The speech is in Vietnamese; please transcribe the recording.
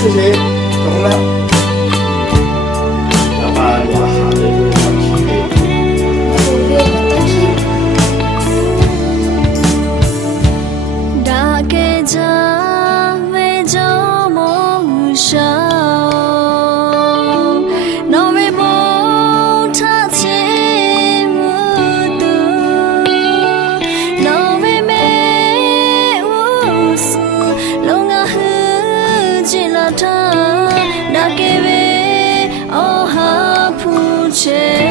谢谢，懂了。老板，我喊的是小七。đã kể ra về gió mộng sao nói về bố tha chế mưa từ nói về mẹ u su lâu ngã hư chỉ là ta đã kể về ô ha phu chế